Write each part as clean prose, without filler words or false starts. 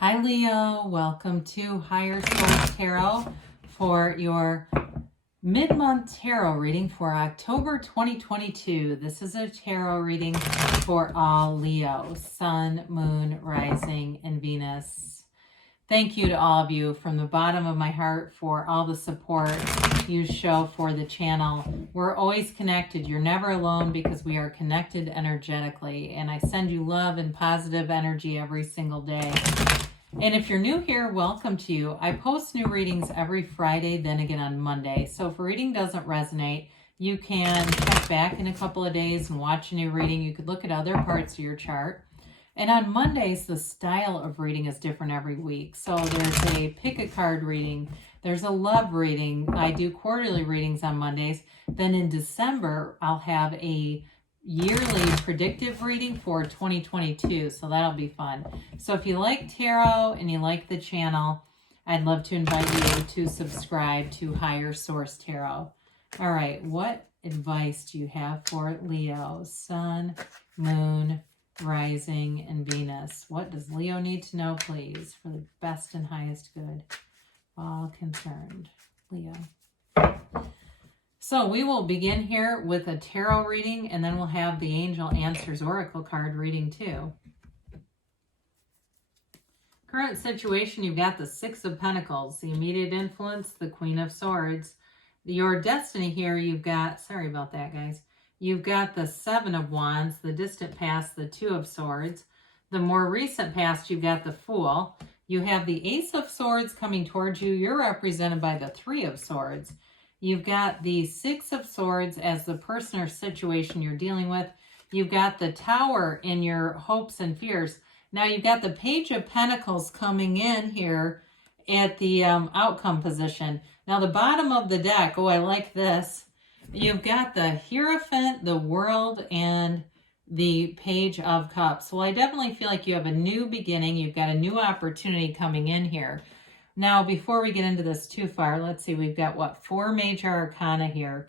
Hi Leo, welcome to Higher Source Tarot for your mid-month tarot reading for October 2022. This is a tarot reading for all Leo, Sun, Moon, Rising, and Venus. Thank you to all of you from the bottom of my heart for all the support you show for the channel. We're always connected. You're never alone because we are connected energetically, and I send you love and positive energy every single day. And if you're new here, welcome to you. I post new readings every Friday, then again on Monday. So if a reading doesn't resonate, you can check back in a couple of days and watch a new reading. You could look at other parts of your chart. And on Mondays, the style of reading is different every week. So there's a pick a card reading. There's a love reading. I do quarterly readings on Mondays. Then in December, I'll have a yearly predictive reading for 2022. So that'll be fun. So if you like tarot and you like the channel, I'd love to invite you to subscribe to Higher Source Tarot. All right, what advice do you have for Leo, Sun, Moon, Rising, and Venus? What does Leo need to know, please, for the best and highest good of all concerned? Leo. So we will begin here with a tarot reading, and then we'll have the Angel Answers Oracle card reading too. Current situation, you've got the Six of Pentacles, the immediate influence, the Queen of Swords. Your destiny here, you've got, sorry about that, guys. You've got the Seven of Wands, the distant past, the Two of Swords. The more recent past, you've got the Fool. You have the Ace of Swords coming towards you. You're represented by the Three of Swords. You've got the Six of Swords as the person or situation you're dealing with. You've got the Tower in your hopes and fears. Now you've got the Page of Pentacles coming in here at the outcome position. Now the bottom of the deck, oh, I like this. You've got the Hierophant, the World, and the Page of Cups. Well, I definitely feel like you have a new beginning. You've got a new opportunity coming in here. Now, before we get into this too far, let's see. We've got, what, 4 major arcana here.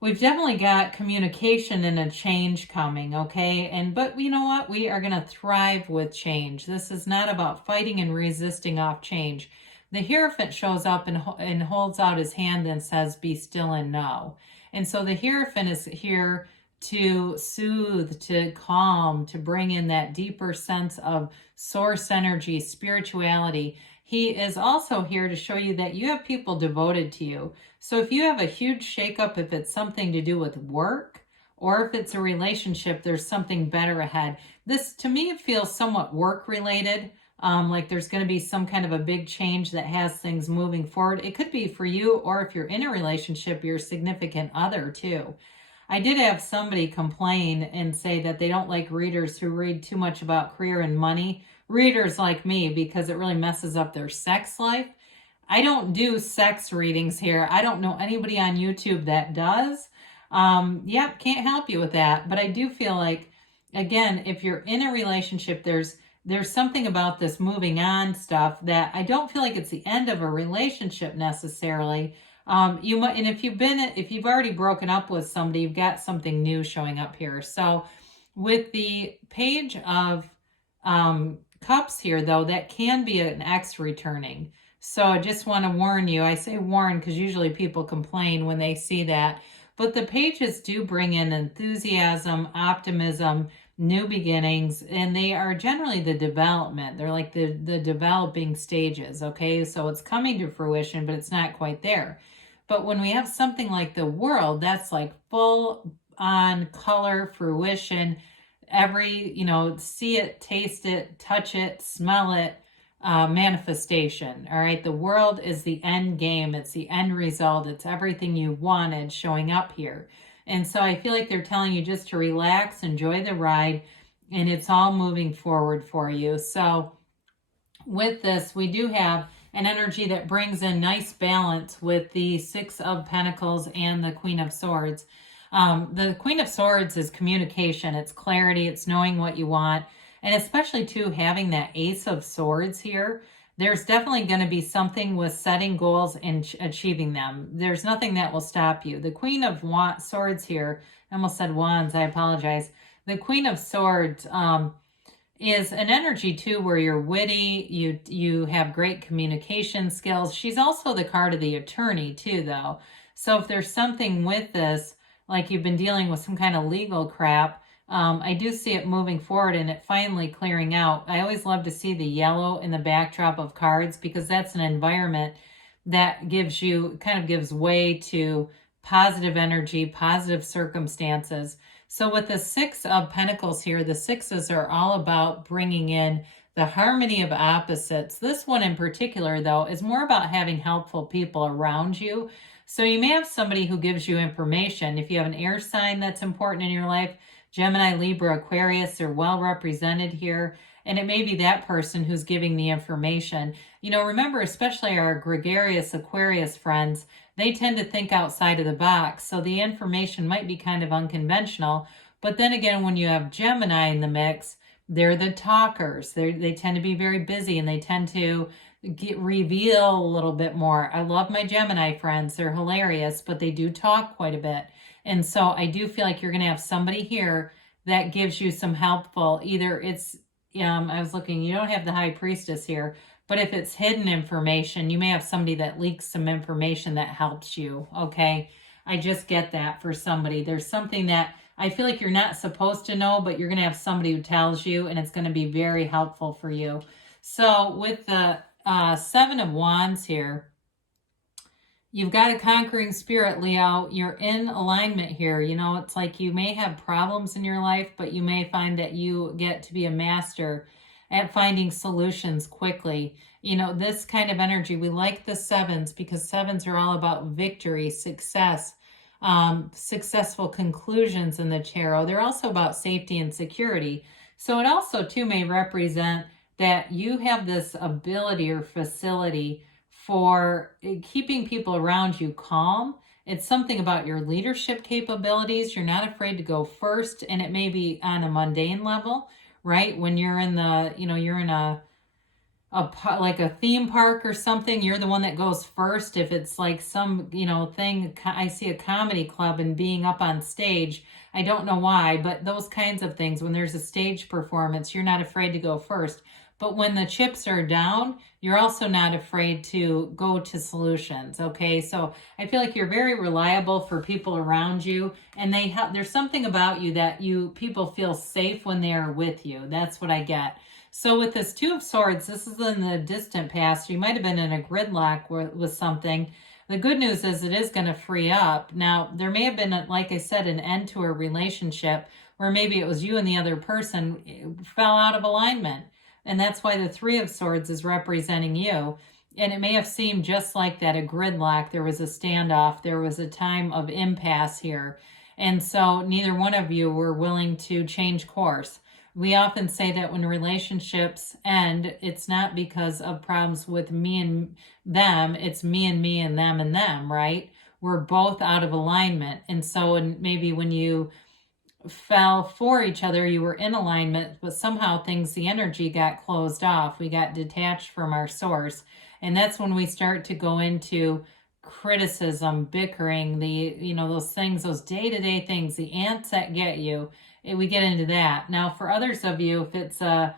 We've definitely got communication and a change coming, okay? But you know what? We are going to thrive with change. This is not about fighting and resisting off change. The Hierophant shows up and holds out his hand and says, be still and know. And so the Hierophant is here to soothe, to calm, to bring in that deeper sense of source energy, spirituality. He is also here to show you that you have people devoted to you. So if you have a huge shakeup, if it's something to do with work, or if it's a relationship, there's something better ahead. This, to me, it feels somewhat work-related. Like there's going to be some kind of a big change that has things moving forward. It could be for you, or if you're in a relationship, your significant other too. I did have somebody complain and say that they don't like readers who read too much about career and money. Readers like me, because it really messes up their sex life. I don't do sex readings here. I don't know anybody on YouTube that does. Yep, can't help you with that. But I do feel like, again, if you're in a relationship, there's something about this moving on stuff that I don't feel like it's the end of a relationship necessarily. You might, and if you've already broken up with somebody, you've got something new showing up here. So with the Page of Cups here, though, that can be an ex returning. So I just want to warn you. I say warn because usually people complain when they see that. But the pages do bring in enthusiasm, optimism, new beginnings, and they are generally the development. They're like the developing stages, okay? So it's coming to fruition, but it's not quite there. But when we have something like the World, that's like full on color, fruition, every, see it, taste it, touch it, smell it, manifestation. All right. The World is the end game. It's the end result. It's everything you wanted showing up here. And so I feel like they're telling you just to relax, enjoy the ride, and it's all moving forward for you. So with this, we do have an energy that brings in nice balance with the Six of Pentacles and the Queen of Swords. The Queen of Swords is communication. It's clarity. It's knowing what you want. And especially, too, having that Ace of Swords here, there's definitely going to be something with setting goals and achieving them. There's nothing that will stop you. The Queen of Swords here, I almost said wands, I apologize. The Queen of Swords, is an energy too where you're witty, you have great communication skills. She's also the card of the attorney too, though. So if there's something with this, like you've been dealing with some kind of legal crap, I do see it moving forward and it finally clearing out. I always love to see the yellow in the backdrop of cards because that's an environment that gives you, kind of gives way to positive energy, positive circumstances. So with the Six of Pentacles here, the sixes are all about bringing in the harmony of opposites. This one in particular, though, is more about having helpful people around you. So you may have somebody who gives you information. If you have an air sign that's important in your life, Gemini, Libra, Aquarius are well represented here. And it may be that person who's giving the information. You know, remember, especially our gregarious Aquarius friends, they tend to think outside of the box. So the information might be kind of unconventional. But then again, when you have Gemini in the mix, they're the talkers. They tend to be very busy and they tend to reveal a little bit more. I love my Gemini friends. They're hilarious, but they do talk quite a bit. And so I do feel like you're going to have somebody here that gives you some helpful, either it's, I was looking, you don't have the High Priestess here, but if it's hidden information, you may have somebody that leaks some information that helps you, okay? I just get that for somebody. There's something that I feel like you're not supposed to know, but you're going to have somebody who tells you, and it's going to be very helpful for you. So with the Seven of Wands here, you've got a conquering spirit, Leo. You're in alignment here. You know, it's like you may have problems in your life, but you may find that you get to be a master at finding solutions quickly. You know, this kind of energy, we like the sevens because sevens are all about victory, success, successful conclusions in the tarot. They're also about safety and security. So it also too may represent that you have this ability or facility for keeping people around you calm. It's something about your leadership capabilities. You're not afraid to go first, and it may be on a mundane level, right? When you're in the, you know, you're in a like a theme park or something, you're the one that goes first. If it's like some, you know, thing, I see a comedy club and being up on stage. I don't know why, but those kinds of things, when there's a stage performance, you're not afraid to go first. But when the chips are down, you're also not afraid to go to solutions, okay? So I feel like you're very reliable for people around you, and there's something about you that people feel safe when they are with you. That's what I get. So with this Two of Swords, this is in the distant past. You might have been in a gridlock with something. The good news is it is going to free up. Now, there may have been, like I said, an end to a relationship where maybe it was you and the other person fell out of alignment. And that's why the Three of Swords is representing you. And it may have seemed just like that, a gridlock. There was a standoff. There was a time of impasse here. And so neither one of you were willing to change course. We often say that when relationships end, it's not because of problems with me and them. It's me and them, right? We're both out of alignment. And so maybe when you fell for each other, you were in alignment, but somehow the energy got closed off. We got detached from our source. And that's when we start to go into criticism, bickering, those things, those day-to-day things, the ants that get you. We get into that. Now, for others of you, if it's a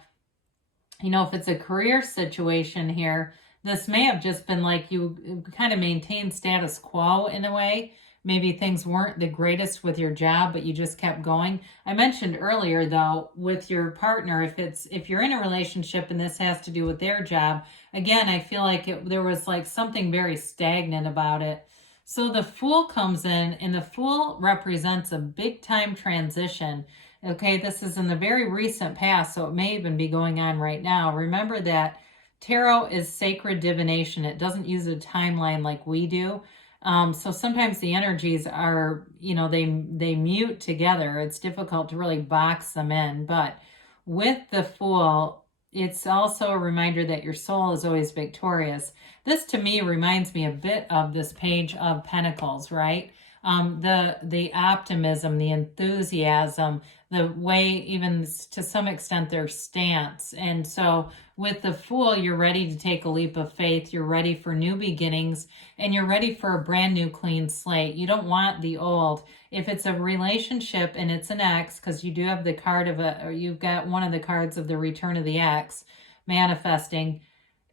career situation here, this may have just been like you kind of maintained status quo in a way. Maybe things weren't the greatest with your job, but you just kept going. I mentioned earlier, though, with your partner, if you're in a relationship and this has to do with their job, again, I feel like there was like something very stagnant about it. So the Fool comes in, and the Fool represents a big time transition. Okay, this is in the very recent past, so it may even be going on right now. Remember that tarot is sacred divination. It doesn't use a timeline like we do. So sometimes the energies are, they mute together. It's difficult to really box them in. But with the Fool, it's also a reminder that your soul is always victorious. This to me reminds me a bit of this Page of Pentacles, right? the optimism, the enthusiasm, the way, even to some extent, their stance. And so with the Fool, you're ready to take a leap of faith. You're ready for new beginnings, and you're ready for a brand new clean slate. You don't want the old. If it's a relationship and it's an ex, because you do have the card of or you've got one of the cards of the return of the ex manifesting,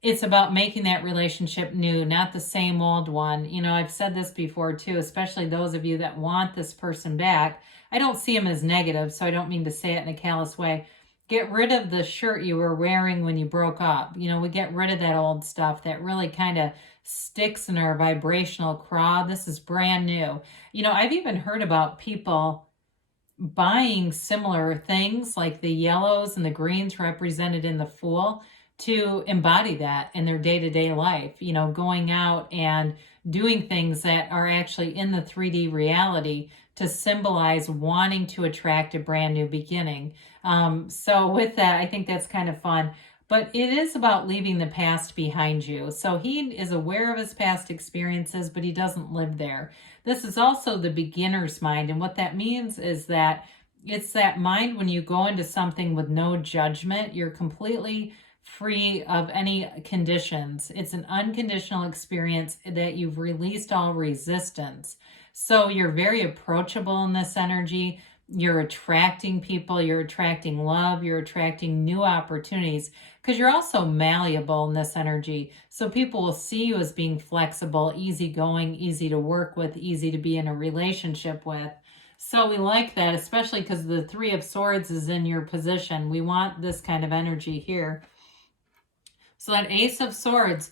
it's about making that relationship new, not the same old one. You know, I've said this before too, especially those of you that want this person back. I don't see them as negative, so I don't mean to say it in a callous way. Get rid of the shirt you were wearing when you broke up. You know, we get rid of that old stuff that really kind of sticks in our vibrational craw. This is brand new. You know, I've even heard about people buying similar things like the yellows and the greens represented in the Fool to embody that in their day-to-day life, you know, going out and doing things that are actually in the 3D reality to symbolize wanting to attract a brand new beginning. So with that, I think that's kind of fun. But it is about leaving the past behind you. So he is aware of his past experiences, but he doesn't live there. This is also the beginner's mind. And what that means is that it's that mind when you go into something with no judgment, you're completely free of any conditions. It's an unconditional experience that you've released all resistance. So you're very approachable in this energy. You're attracting people, you're attracting love, you're attracting new opportunities, because you're also malleable in this energy. So people will see you as being flexible, easygoing, easy to work with, easy to be in a relationship with. So we like that, especially because the Three of Swords is in your position. We want this kind of energy here. So that Ace of Swords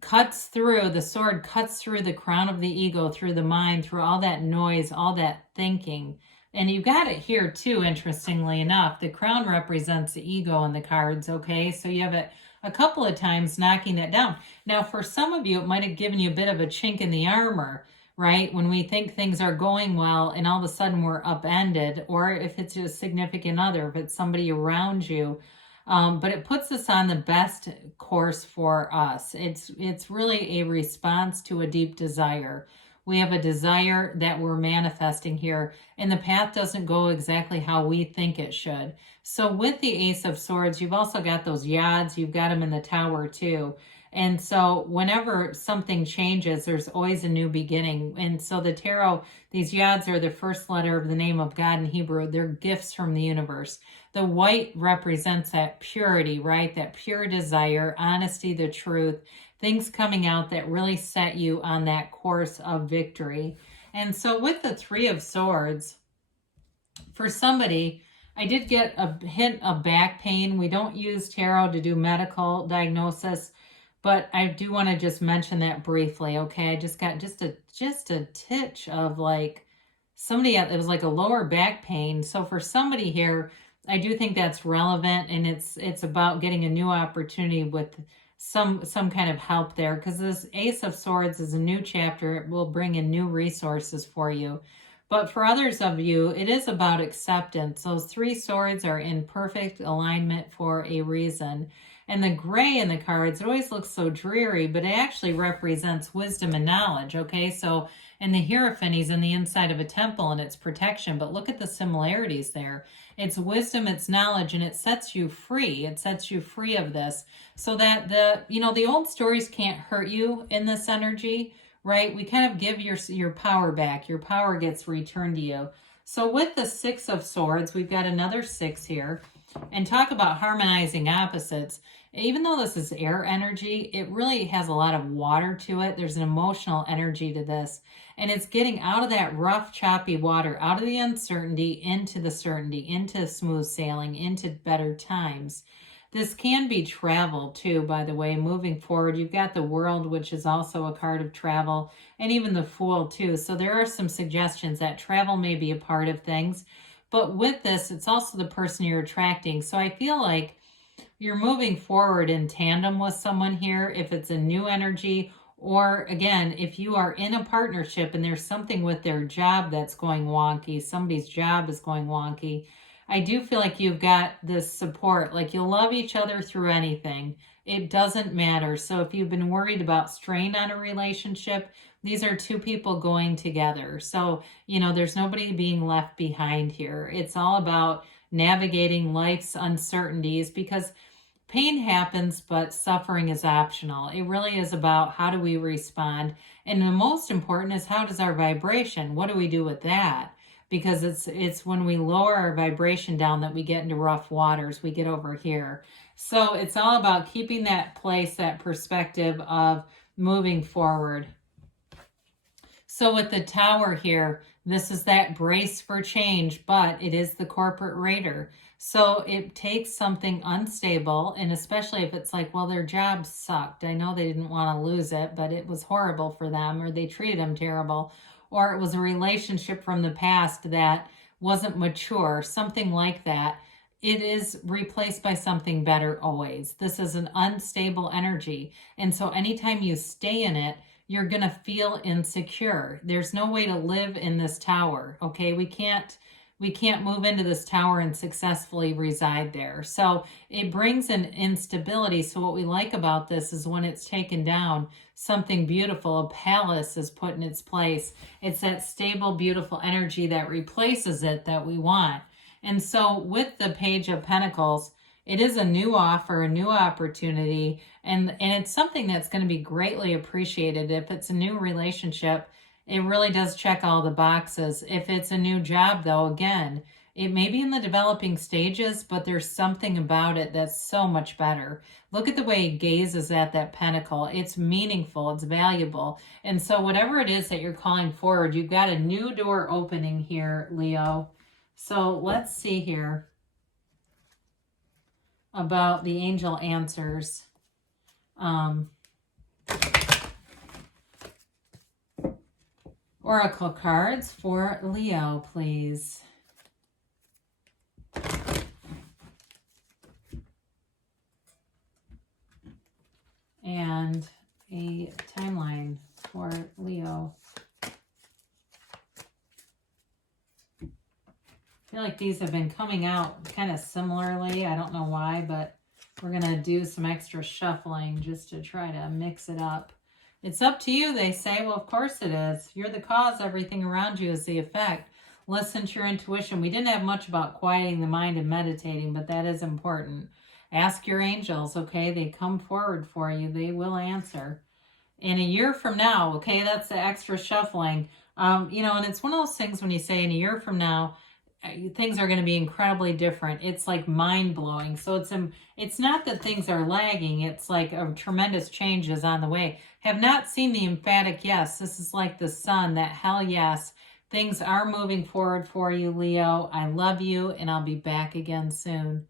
cuts through, the sword cuts through the crown of the ego, through the mind, through all that noise, all that thinking. And you got it here too, interestingly enough. The crown represents the ego in the cards, okay? So you have it a couple of times knocking that down. Now, for some of you, it might have given you a bit of a chink in the armor, right? When we think things are going well and all of a sudden we're upended, or if it's a significant other, if it's somebody around you. But it puts us on the best course for us. It's really a response to a deep desire. We have a desire that we're manifesting here, and the path doesn't go exactly how we think it should. So with the Ace of Swords, you've also got those yads. You've got them in the tower too. And so whenever something changes, there's always a new beginning. And so the tarot, these yads are the first letter of the name of God in Hebrew. They're gifts from the universe. The white represents that purity, right? That pure desire, honesty, the truth, things coming out that really set you on that course of victory. And so with the Three of Swords, for somebody, I did get a hint of back pain. We don't use tarot to do medical diagnosis, but I do want to just mention that briefly, okay? I just got just a titch of like somebody, it was like a lower back pain. So for somebody here, I do think that's relevant, and it's about getting a new opportunity with some kind of help there, because this Ace of Swords is a new chapter. It will bring in new resources for you. But for others of you, it is about acceptance. Those three swords are in perfect alignment for a reason. And the gray in the cards, it always looks so dreary, but it actually represents wisdom and knowledge, okay? So, and the Hierophant, he's in the inside of a temple and it's protection, but look at the similarities there. It's wisdom, it's knowledge, and it sets you free. It sets you free of this so that the old stories can't hurt you in this energy, right? We kind of give your power back. Your power gets returned to you. So with the Six of Swords, we've got another six here. And talk about harmonizing opposites. Even though this is air energy, it really has a lot of water to it. There's an emotional energy to this. And it's getting out of that rough, choppy water, out of the uncertainty, into the certainty, into smooth sailing, into better times. This can be travel too, by the way, moving forward. You've got the World, which is also a card of travel, and even the Fool too. So there are some suggestions that travel may be a part of things. But with this, it's also the person you're attracting. So I feel like you're moving forward in tandem with someone here, if it's a new energy, or again, if you are in a partnership and there's something with their job that's going wonky, somebody's job is going wonky, I do feel like you've got this support, like you'll love each other through anything. It doesn't matter. So if you've been worried about strain on a relationship, these are two people going together. So, you know, there's nobody being left behind here. It's all about navigating life's uncertainties because pain happens, but suffering is optional. It really is about how do we respond. And the most important is how does our vibration, what do we do with that? Because it's when we lower our vibration down that we get into rough waters, we get over here. So it's all about keeping that place, that perspective of moving forward. So with the Tower here, this is that brace for change, but it is the corporate raider. So it takes something unstable, and especially if it's like, well, their job sucked. I know they didn't want to lose it, but it was horrible for them, or they treated them terrible, or it was a relationship from the past that wasn't mature, something like that. It is replaced by something better always. This is an unstable energy. And so anytime you stay in it, you're going to feel insecure. There's no way to live in this tower, okay? We can't move into this tower and successfully reside there. So it brings an instability. So what we like about this is when it's taken down, something beautiful, a palace is put in its place. It's that stable, beautiful energy that replaces it that we want. And so with the Page of Pentacles, it is a new offer, a new opportunity, and it's something that's going to be greatly appreciated. If it's a new relationship, it really does check all the boxes. If it's a new job, though, again, it may be in the developing stages, but there's something about it that's so much better. Look at the way it gazes at that pentacle. It's meaningful, it's valuable. And so whatever it is that you're calling forward, you've got a new door opening here, Leo. So let's see here about the angel answers. Oracle cards for Leo, please. And a timeline for Leo. I feel like these have been coming out kind of similarly. I don't know why, but we're going to do some extra shuffling just to try to mix it up. It's up to you, they say. Well, of course it is. You're the cause. Everything around you is the effect. Listen to your intuition. We didn't have much about quieting the mind and meditating, but that is important. Ask your angels, okay? They come forward for you. They will answer. In a year from now, okay, that's the extra shuffling. You know, and it's one of those things when you say in a year from now, things are going to be incredibly different. It's like mind-blowing. So it's not that things are lagging. It's like a tremendous change is on the way. Have not seen the emphatic yes. This is like the sun, that hell yes. Things are moving forward for you, Leo. I love you, and I'll be back again soon.